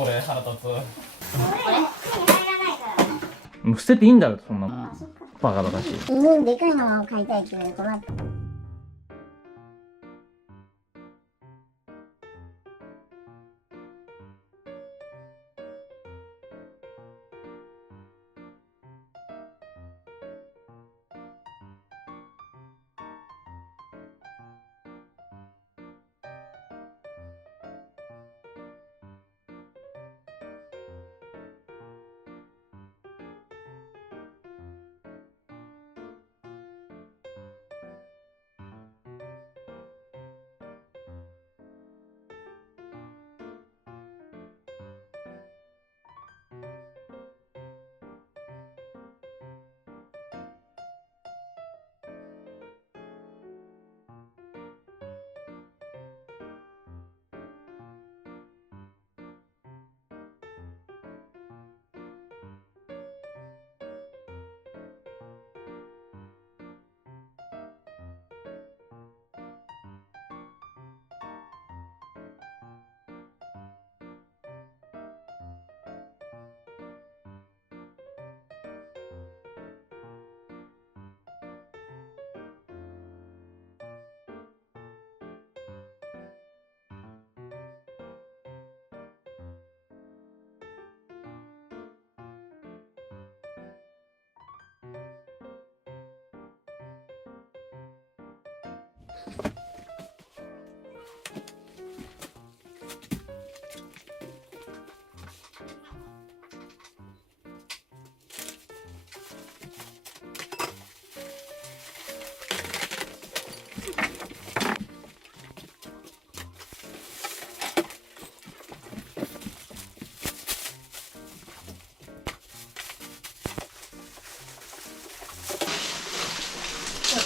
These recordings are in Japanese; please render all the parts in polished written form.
これ腹立つ。これ手に入らないから。もう捨てていいんだよそんなもん。あ、そっか。バカバカしい。でかいのを買いたいって言うの困った。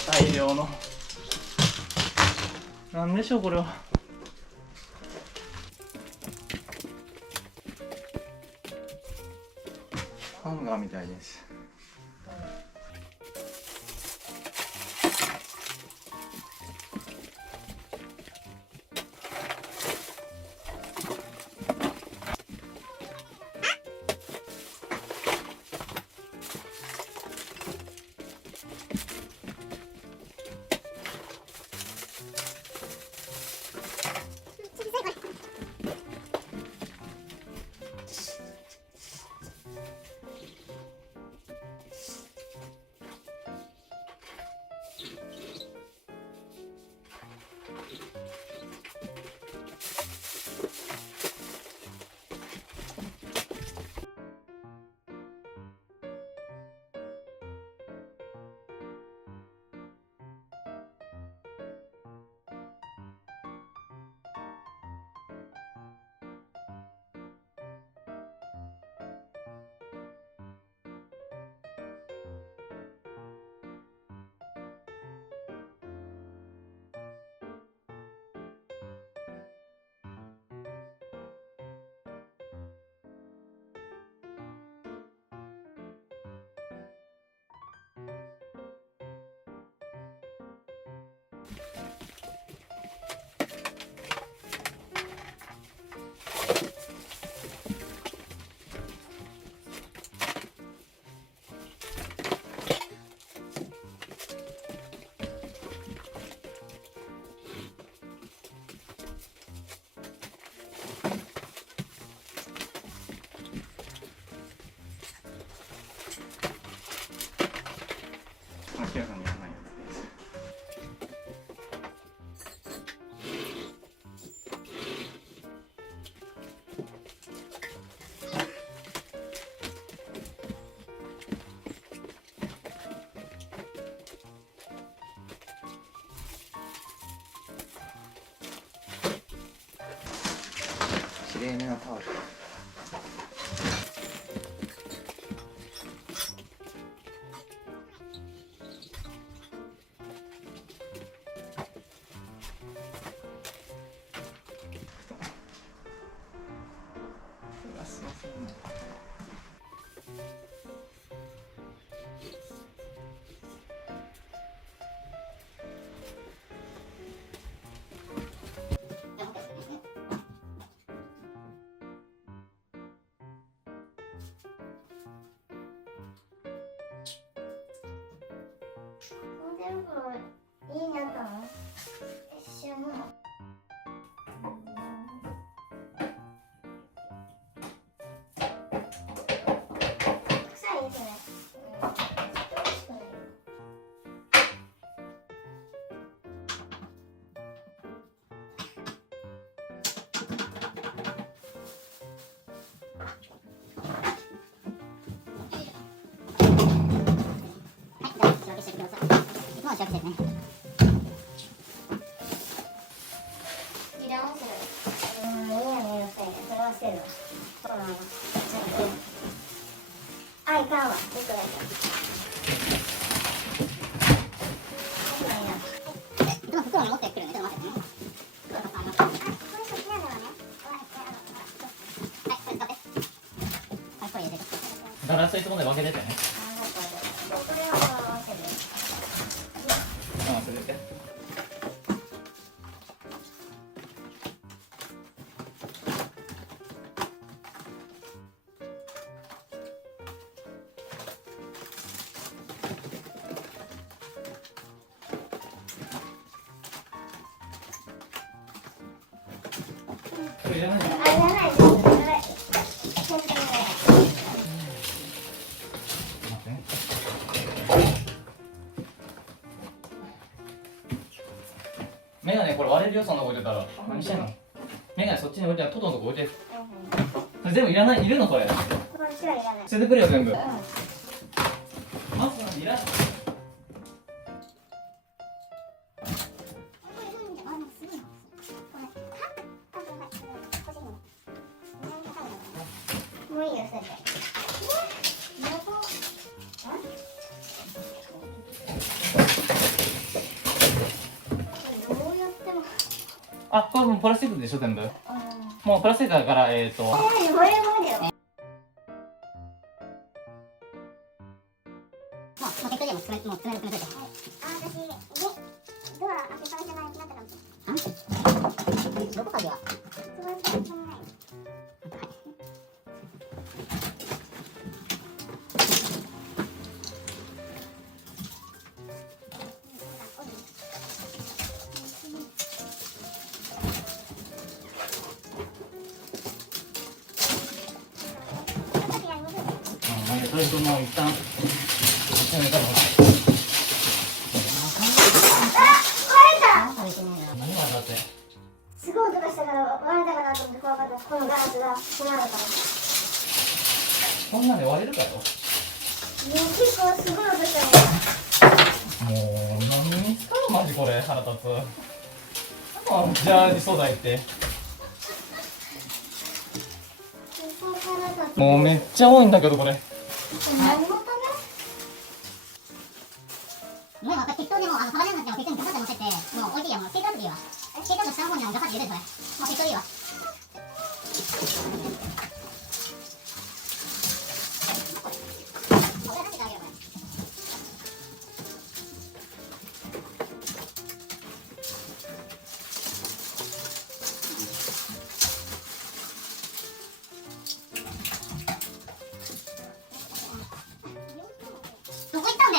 大量のなんでしょうこれは。ハンガーみたいです。明らかにやらないやつです。きれいめなタオル。手袋家にあったの？知らない。臭いですね。あ、いかんわ。ちょっとだけ。でも袋に持ってくるね。ちょっと待ってね。これそっちなんだろうね。はい、これ使って。はい、これ入れて。ガラスいつもで分けててね。これは合わせる。あ、それで。これいらない。あ、いらないです。いらない。全然いらない。待ってね。メガネこれ割れるよ、そんな置いてたら。何してんの？メガネそっちに置いて、トトのとこ置いて。それ全部いらない、いるのこれ。こっちはいらない。捨ててくれよ、全部。うん。マスクなんていらない。もういいよ、それで。どうやっても。あ、これもうプラスチックでしょ、全部。もうプラスチックだから、これもだよ。もう適当でも詰めといて。あ、私、ドア開けっぱなしじゃなくなったかもしれない。どこ鍵は？それはない。なんで、それともう一旦。こっちに寝たの。何がだって。すごい音がしたから割れたかなと思って怖かった。このガラスが閉まるから。こんなんで割れるかよ。結構すごい音したね。もう何すかマジこれ腹立つ。あ、ジャージ素材ってもうめっちゃ多いんだけどこれ。何のため？もう適当にもうカバンになっても適当にガサッと乗せてもう置いていいや。もう携帯の時いいわ。携帯の下の方にガサッと入れてそれ。もう適当でいいわ。どこ行ったんで？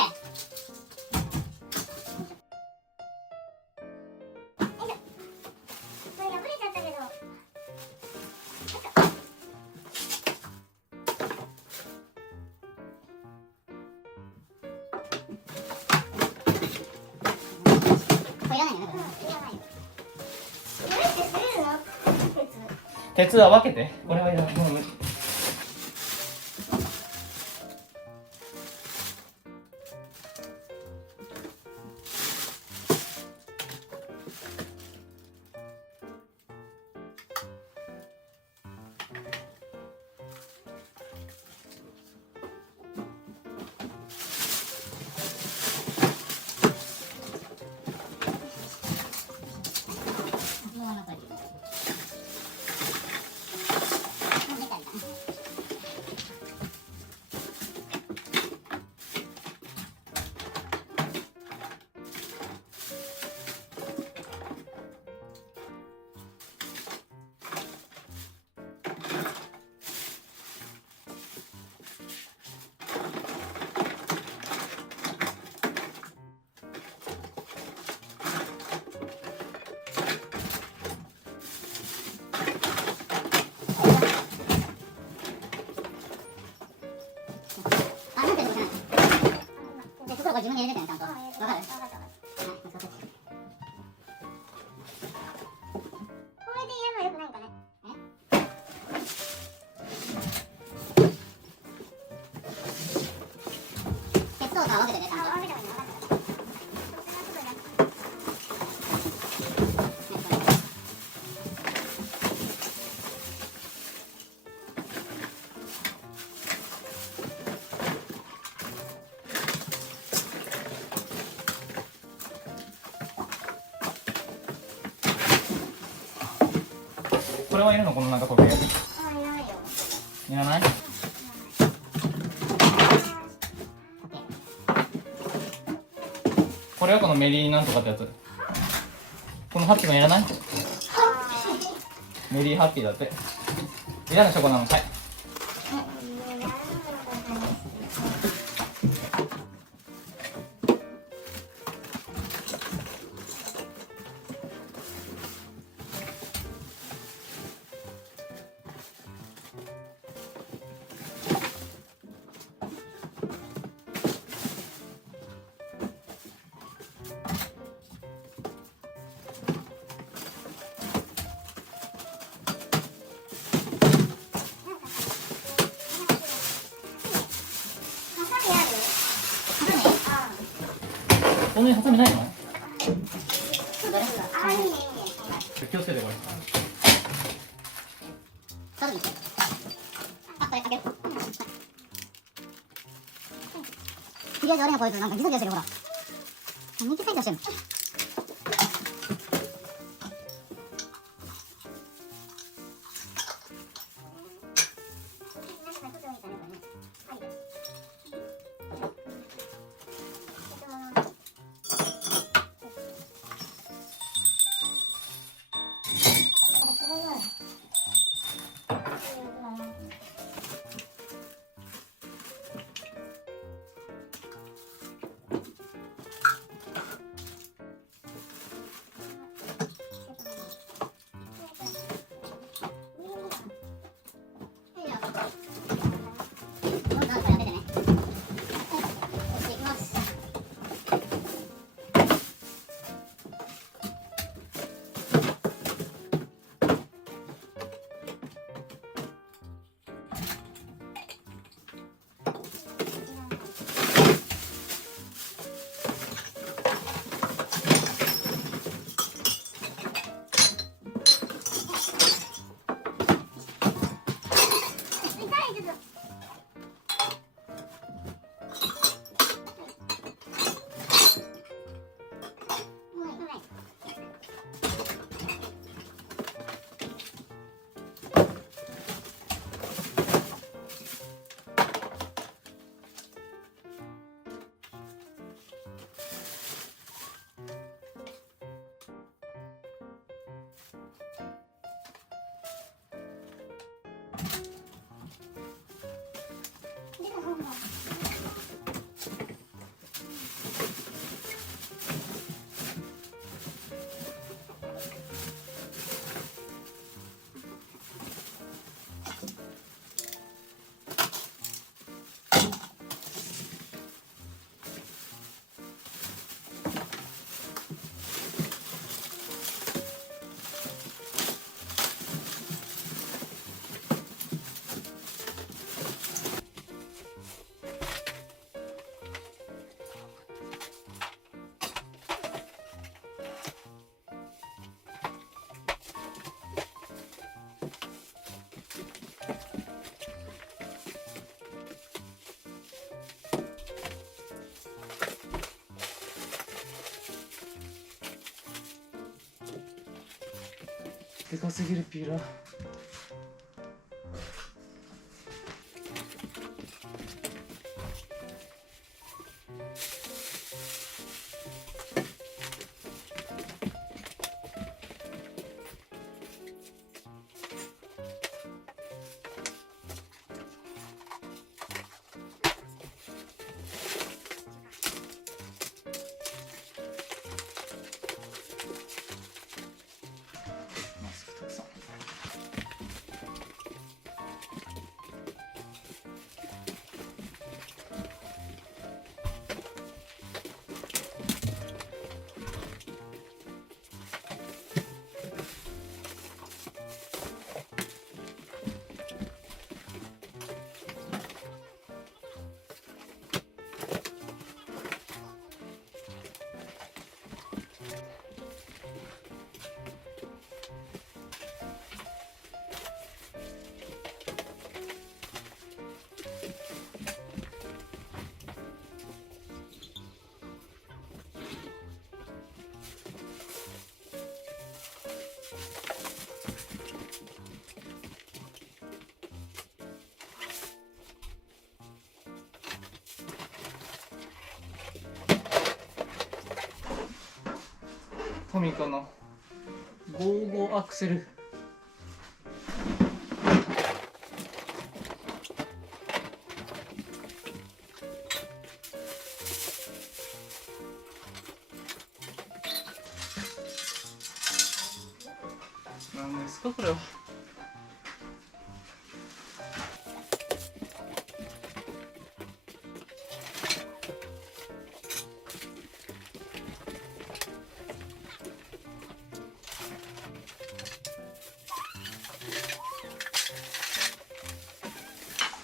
これ破れちゃったけど。これいらないよね。いらないよ。これって捨てれるの？鉄は分けて。これはいらない。もう自分で入れてたよちゃんと。わかる？はい、これでやるのよくないんかね。鉄とか分けてね、ちゃんと。分けてもいいの。これはいるの？このなんか時計。いらないよ。いらない？これはこのメリーなんとかってやつ。このハッピーもいらない？メリーハッピーだって。いらないでしょこんなの。はい。そんなにハサミないの？気をつけてこれ。とりあえずあれがこいつなんかギザギザしてるほら。何ギザギザしてんの？でかすぎるピーラー。トミカの55アクセル。なんですかこれは。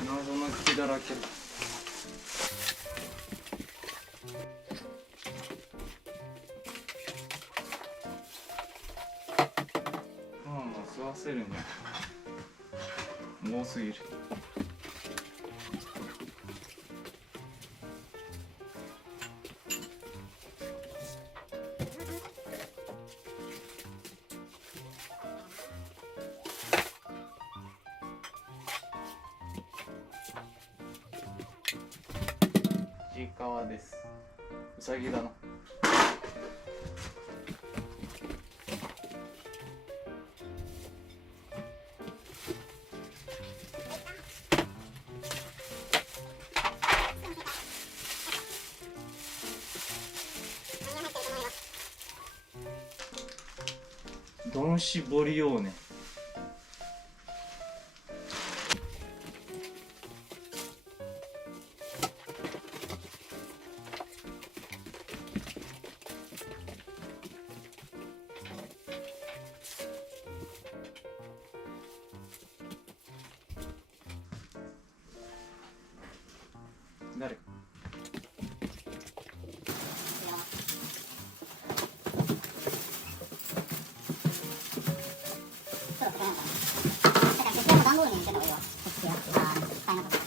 謎の木だらけ。吸わせるには多すぎる。ちいかわです。うさぎだな。ドンシボリオーネ。誰か。段ボールに入れてた方がいいわ。ああ、使えなかった。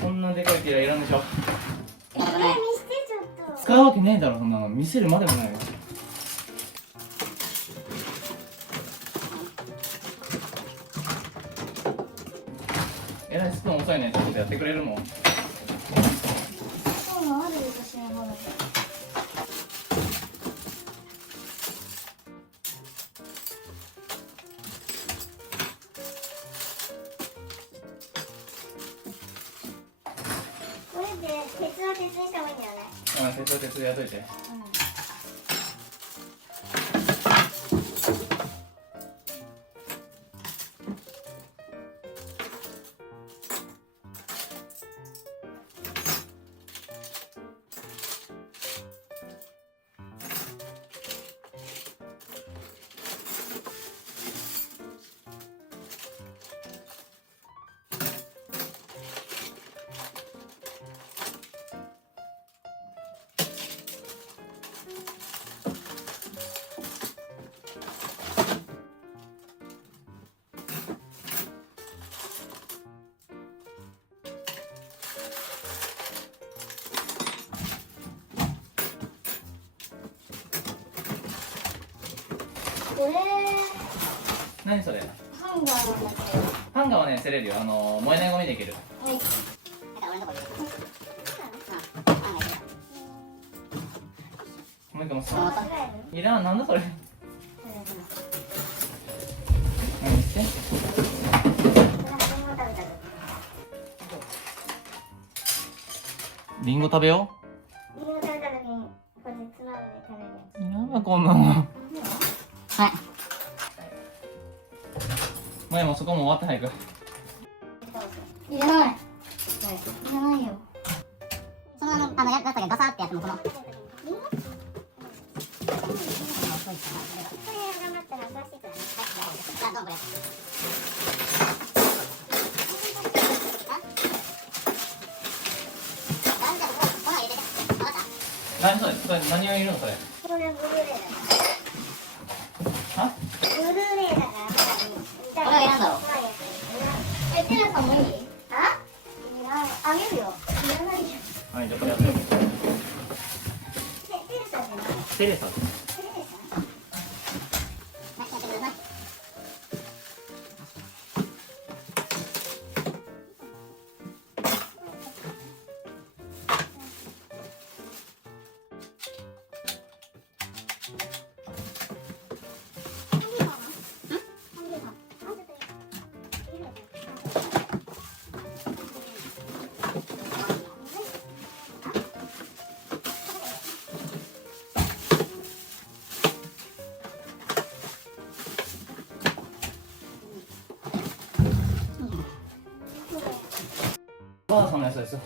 こんなでかいピラいらんでしょ。見してちょっと。使うわけねえだろ、そんなの。見せるまでもないよ。えらいスプーン遅いね。ちょっとやってくれるもん。そうなのあるでしょ、まだ。これで鉄は鉄にした方がいいんだよね。あ、鉄は鉄でやっといて。うん。これ何それ。ハンガーなんだけど。ハンガーはね、捨てれるよ。燃えないゴミでいける。はい。だから俺のとこ入れて。ハンガー入れて。もう一個もあ、間違える。いらん、なんだそれ。こ何して。れリンゴ食べた時。リンゴ食べよリンゴ食べた時にこれつまんで食べるやつ。う。いらんわ、こんなの。はい。もうやもうそこも終わって早く。いらない。いらないよ。そのやったけどガサってやってもこの。これ頑張ったらプラスチックだね。はい、どうこれ。何それ、それ何をいるのそれ。これブルーレイだは？ブルーレイだから。これはいらんだろ怖いやつ。セラさんもいい？あ？あげるよ。いらないじゃん。はい、じゃあこれやってよ。テレサじゃない？テレサ。テレサ？はい、やってください。ばあさんのやつですよ。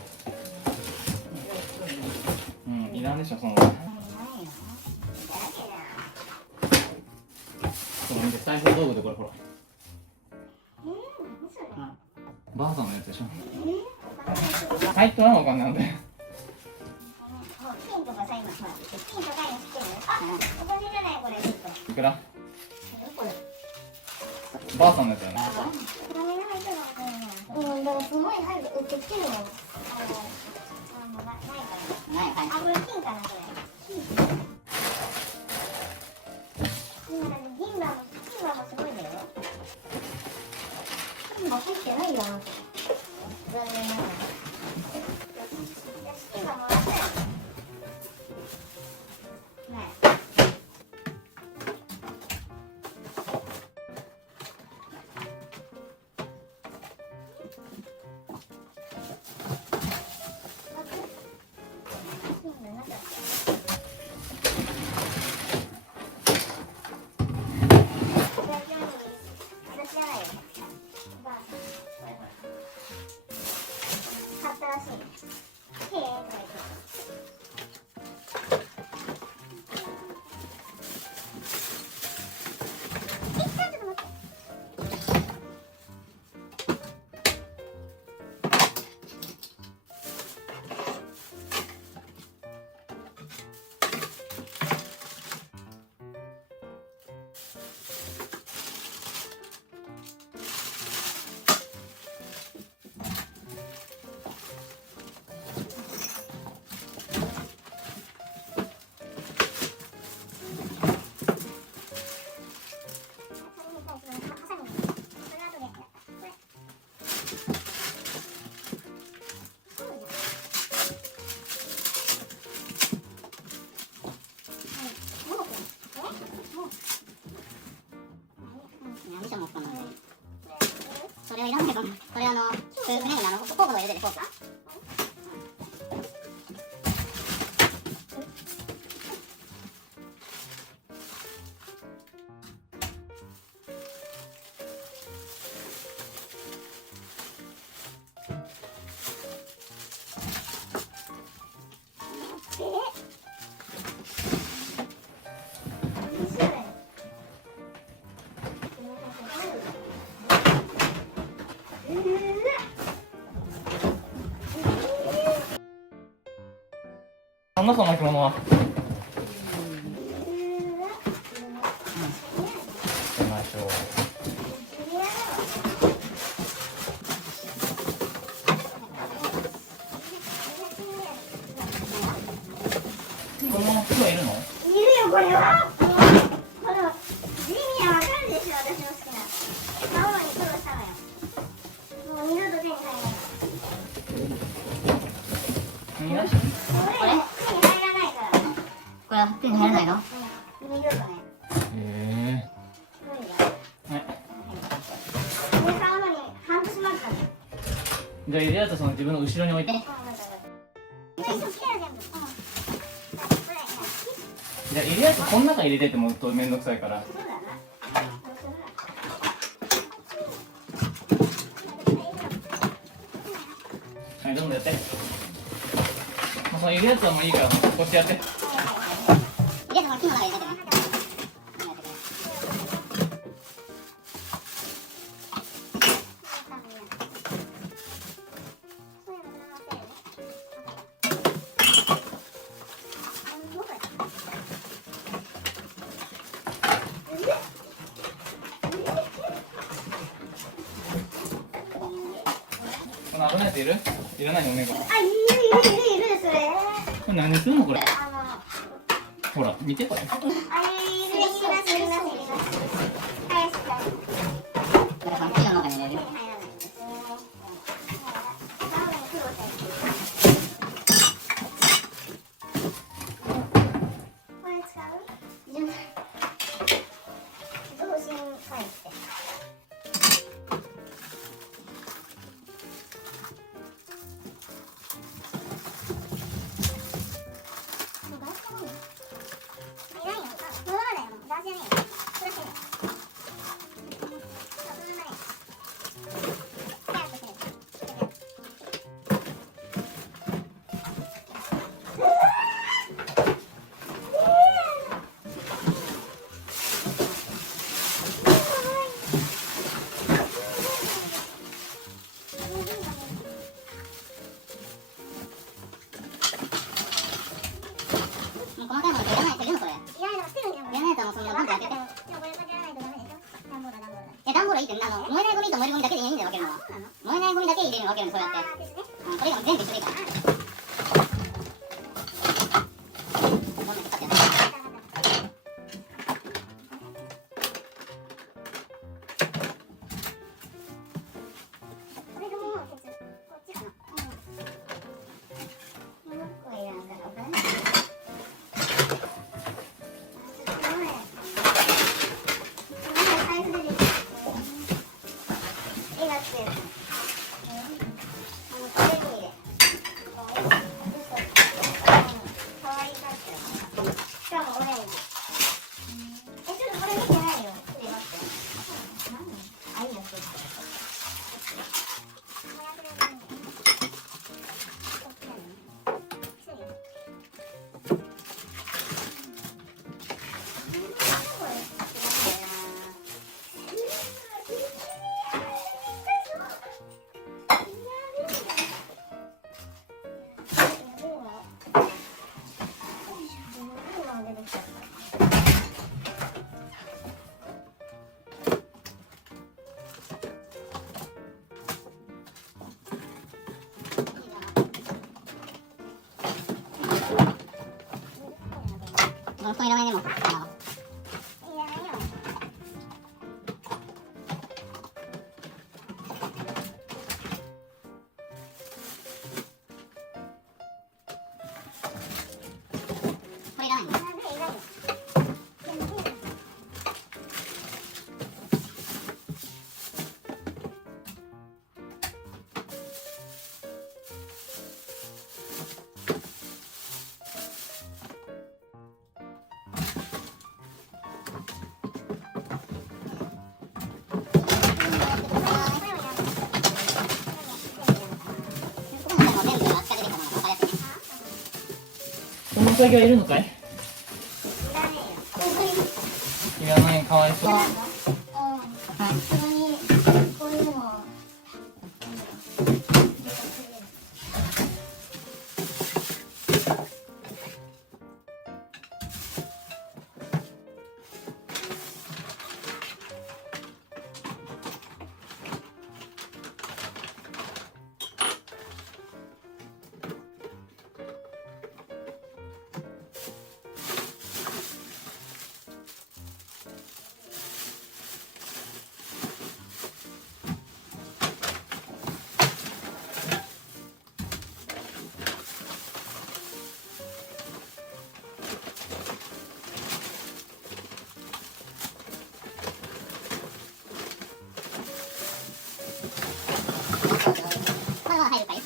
うん、いらんでしょ、その。その見て、裁縫道具でこれほら。ばあさんのやつでしょ。入ったらわかんないんで。金とかさ、今ほら、金とかにしてる。あ、お金じゃないこれちょっと。いくら？これ。ばあさんのやつやね。お金が入ってるのかな。だからすごい入る。売ってきてるの。ないから。ない。あ、これ金かなこれ。今だって銀歯もすごいんだよ。金歯入ってないよ。残念ながら。金歯もらったよ。それはいらないかな。これ船にフォークの入れてフォーク。なんだその巻物は。出ましょう。この人いるの？いるよこれは。この意味はわかるでしょ私の好きな。青に苦労したのよ。もう二度と手に入らない。何がし？これ手に入らないから。これは手に入らないの？うん。二度とね。無理だ。はい。これ買うのに半年待ったの。じゃあ入れやつはその自分の後ろに置いて。じゃあ入れやつこの中入れてってもめんどくさいから。はい、どんどんやって。もうその入れやつはもういいからこっちやって。入れやつこの木の中に入れてね。のやついる？いらないのお願い。こあ、いるそれ。れ何するのこれ？あほら見てこれ。の、いります。はい、だから木の中に入れるよ。これ使う？増進回って。もう細かいものいらないって言うのそれ。いらないやつはもうそんなバンって開けて。段ボールいいって、燃えないゴミと燃えるゴミだけでいいんだよ分けるのは。燃えないゴミだけ入れるの分けるのそうやって。これが全部一緒でいいから。ごめん、使ってやな。この布団いらないねもう。これいらないの？このウサギはいるのかい？いらない、かわいそう。まだ入るかい？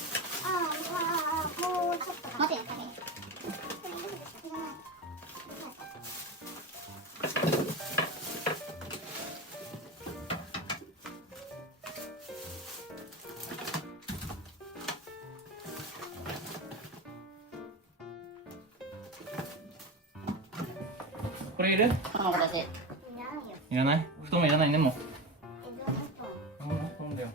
待てよ。これいる？この形。いらない？布団もいらないねもう。布団だよ。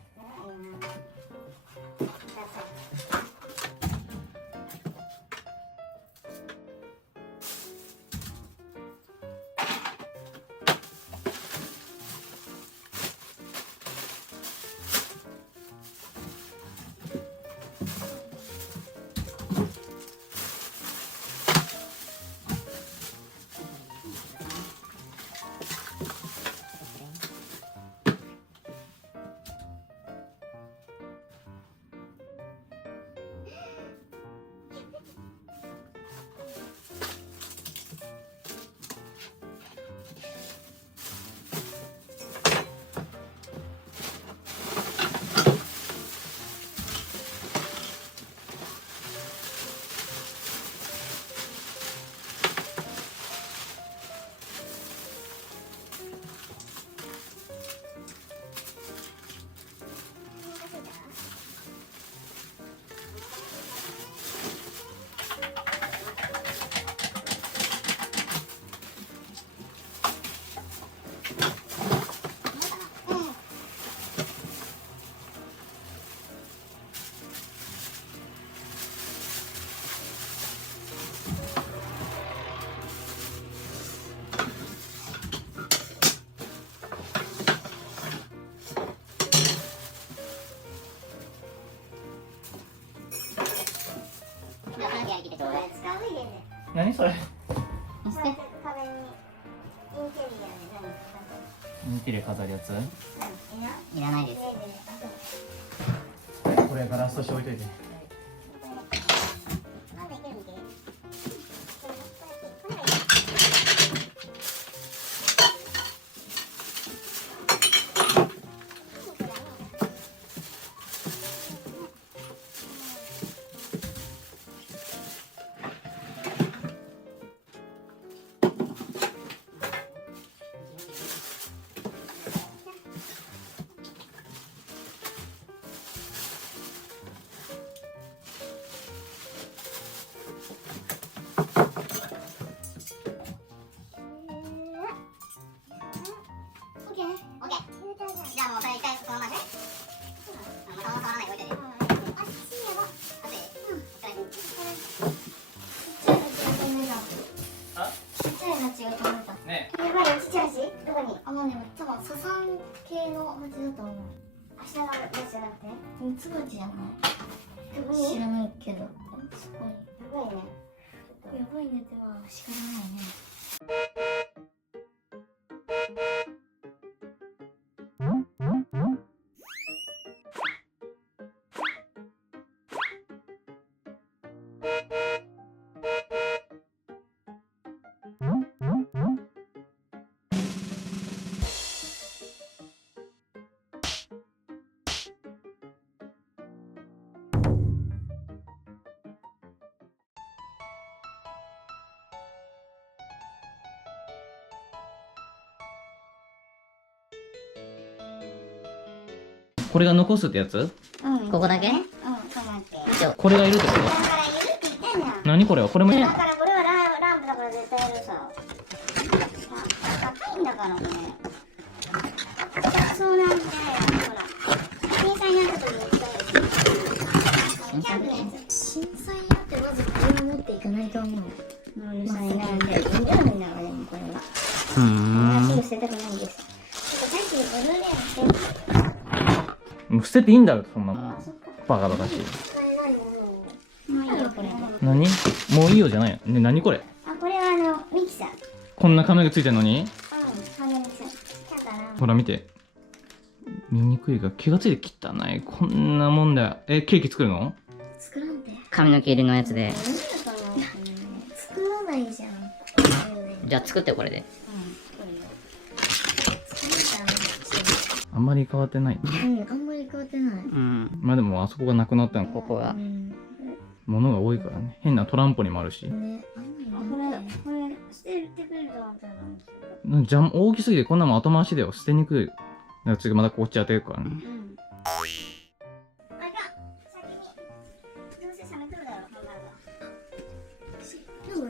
何それ？見せて。壁にインテリアでインテリア飾るやつ？いらないです。これガラスとして置いといて。まだいけるんで。オッケー。じゃあもうそれ一回そのままで。また触らないで置いといて。ねやばいよ、ちっちゃいし、どこに？あ、もうね、多分ササン系の味だと思う。明日のやつじゃなくて？ミツバチじゃない。どこに？知らないけど。すごい。やばいね。やばいねっては仕方ないね。これが残すってやつ？うん。ここだけ？うん、そうなんて。これがいるってこと？だからいるって言ってんじゃん。何これは？これもいる。だからこれはランプだから絶対いるさ。高いんだからこれ。そうなんだよ。ほら。震災になった時に使えるし。キャンプのやつ。震災になってまずこれを持っていかないと思う。うるさいなんで。いるんだからでもこれは。うーん。すぐ捨てたくないんです。ちょっとさっきブルーレイを捨てる。もう捨てていいんだよそんなの。バカバカしい。使えないもの。もういいよこれ。何？もういいよじゃないよ。ね、何これ？あ、これはミキサー。こんなカメがついてるのに？うん、羽根つ。だから。ほら見て。見にくいが気がついて汚い。こんなもんだよ。ケーキ作るの？作らんて。髪の毛入りのやつで。作らないじゃん。じゃあ作ってこれで。あんまり変わってない。うん、あんまり変わってない。うん。まあでもあそこがなくなったの。ここがう。ん。物が多いからね。変なトランポリンもあるし。ね、あんまりなんて。これ捨ててくれると思ったら。じゃん大きすぎてこんなもん後回しだよ。捨てにくい。だから次またこっち当てるからね。うん。あかん。先に。どうせ冷めとるだろ、ハンバーガー。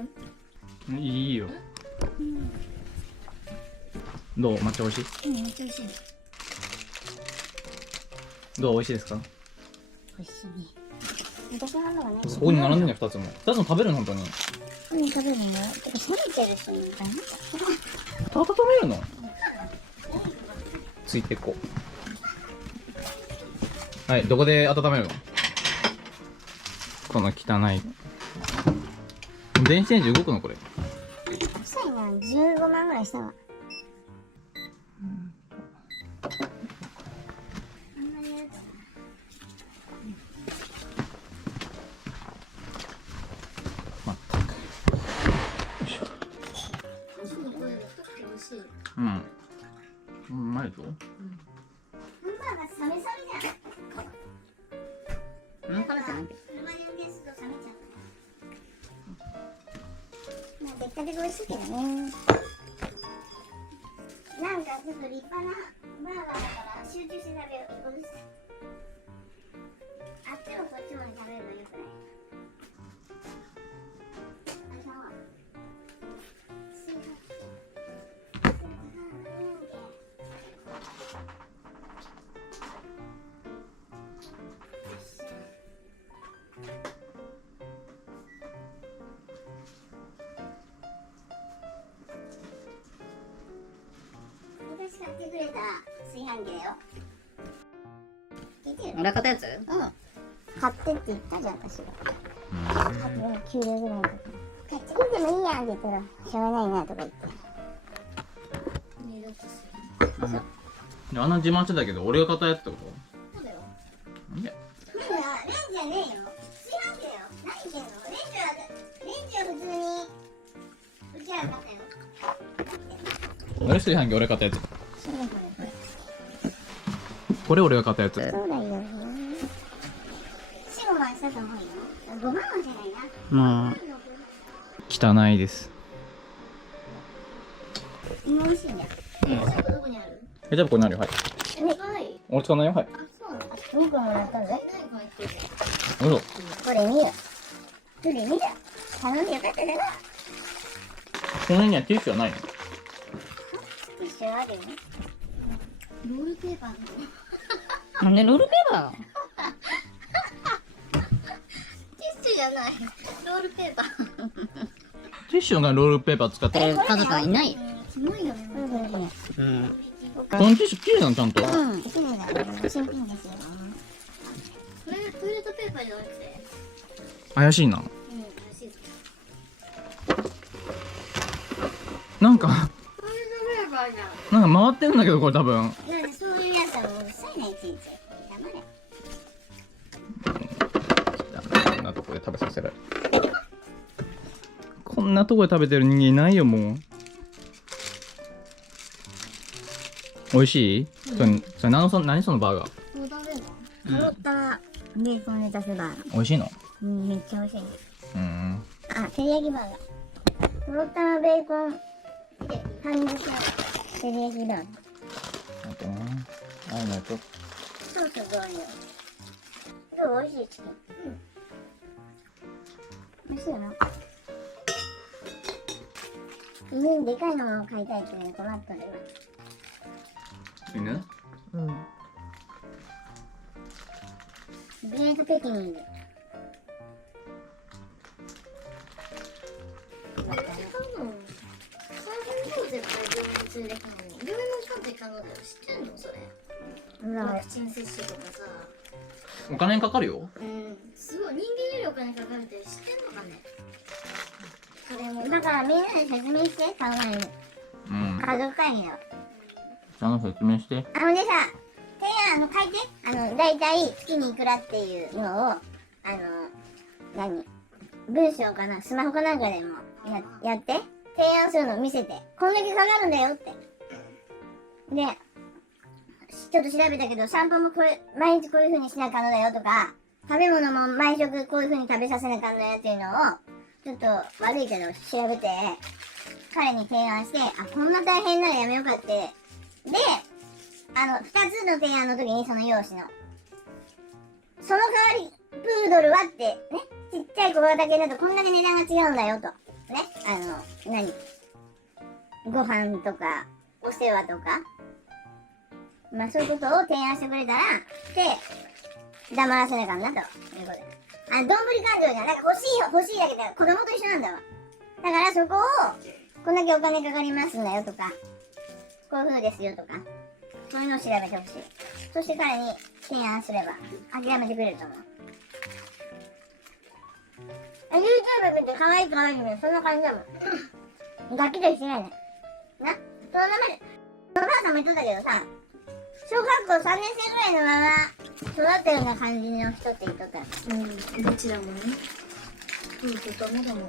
多分いいよ。どう？抹茶美味しい？めっちゃ美味しい。どう？美味しいですか？美味しいね。私ののがね。そこに並んでんね2つも。2つも食べるの本当に。何食べるの？冷めてるし、みたいな。温めるの？ついてこう。はい、どこで温めるの？この汚い。電子レンジ動くのこれ？臭いな、15万ぐらいしたわ。あんまりやつ。まったく。よいしょ。これ太くて美味しい。うん。うまいぞ。ハンバーガーサメサメじゃん。これじゃん。車に運転すると冷めちゃう。まあ、出来たてが美味しいけどね。なんかちょっと立派なバーガーだから集中して食べよう。一個ずつ。あっちもこっちも食べるのよくない？あさは。昔買ってくれた炊飯器だよ。聞いてる？俺買ったやつ？うん。買ってって言ったじゃん、私が。多分9年ぐらいの時。やんって言ったらしょうがないなとか言って二度とする。であんな自慢してたけど俺が買ったやつってこそうだよ。となんでレンジじゃねえよ。炊飯器だよ。何言ってんの？レンジは普通にうちら買ったよ。俺炊飯器俺買ったやつそうだよ。これ俺が買ったやつそうだよ。4、5万したと思うよ。5万はじゃないな。もう汚いです今美味しいんだよ。どこにある？ケチャップこれ何はいはい。俺使わないよはいあ、そうなの。 2個もらったんだよ。何入ってる？嘘これ見よ。これ見ろ。頼んでよかっただろ。この辺にはティッシュはないのティッシュあるよね。ロールペーパーの。なんでロールペーパティッシュじゃない。ロールペーパー。ーティッシュがロールペーパー使ってる家族はいない。キモいよね。うん。このティッシュ綺麗なのちゃんとうん、綺麗だよ。新品ですよ。これトイレットペーパーじゃなくて。怪しいなうん、らしいです。なんかトイレットペーパーじゃん。なんか回ってるんだけどこれ多分なんでそういうやつはもううるさいな、いちいち。黙れ。こんなとこで食べさせられるこんなとこで食べてる人間いないよもう美味しい、それ何そのバーガーそうだね。カロッタベーコンレタスバーガ美味しいのー。めっちゃ美味しいです。うんあ、照り焼きバーガー。カロッタベーコンハンズ照り焼きバーガー。あとなああいうのやとそうそう、どうよ。どう美味しいチキン。美味しいよな。家にでかいのを買いたいってね、困ったんだよ。犬うん。グレートペキニーズ。多分、3分秒で病院連れてくのに、病院の数で可能だよ。知ってんのそれ。ワクチン接種とかさ。お金かかるようん。すごい、人間よりお金かかるって知ってんのかね。それも。だからみんなで説明して、買う前に。うん家族会議の。ちゃんと説明してでさ、提案書いて。だいたい月にいくらっていうのを、文章かな、スマホかなんかでもやって、提案するの見せて。こんだけかかるんだよって。で、ちょっと調べたけど、散歩も毎日こういう風にしなあかんのだよとか、食べ物も毎食こういう風に食べさせなあかんのよっていうのを、ちょっと悪いけど調べて、彼に提案して、あ、こんな大変ならやめようかって。で、二つの提案の時にその用紙の。その代わり、プードルはって、ね、ちっちゃい小型犬だとこんだけ値段が違うんだよと。ね、ご飯とか、お世話とか。まあそういうことを提案してくれたら、で、黙らせなあかんなということで。どんぶり勘定じゃん。なんか欲しいだけだ子供と一緒なんだわ。だからそこを、こんだけお金かかりますんだよとか、こういう風ですよとか、そういうのを調べてほしい。そして彼に提案すれば、諦めてくれると思う。YouTube 見て可愛いね、そんな感じだもん。楽器と一緒やねん。な、そのままで、おばあさんも言ってたけどさ、小学校3年生ぐらいのまま育ったような感じの人って言っとったよ。うん、どちらもね。夫婦ともども。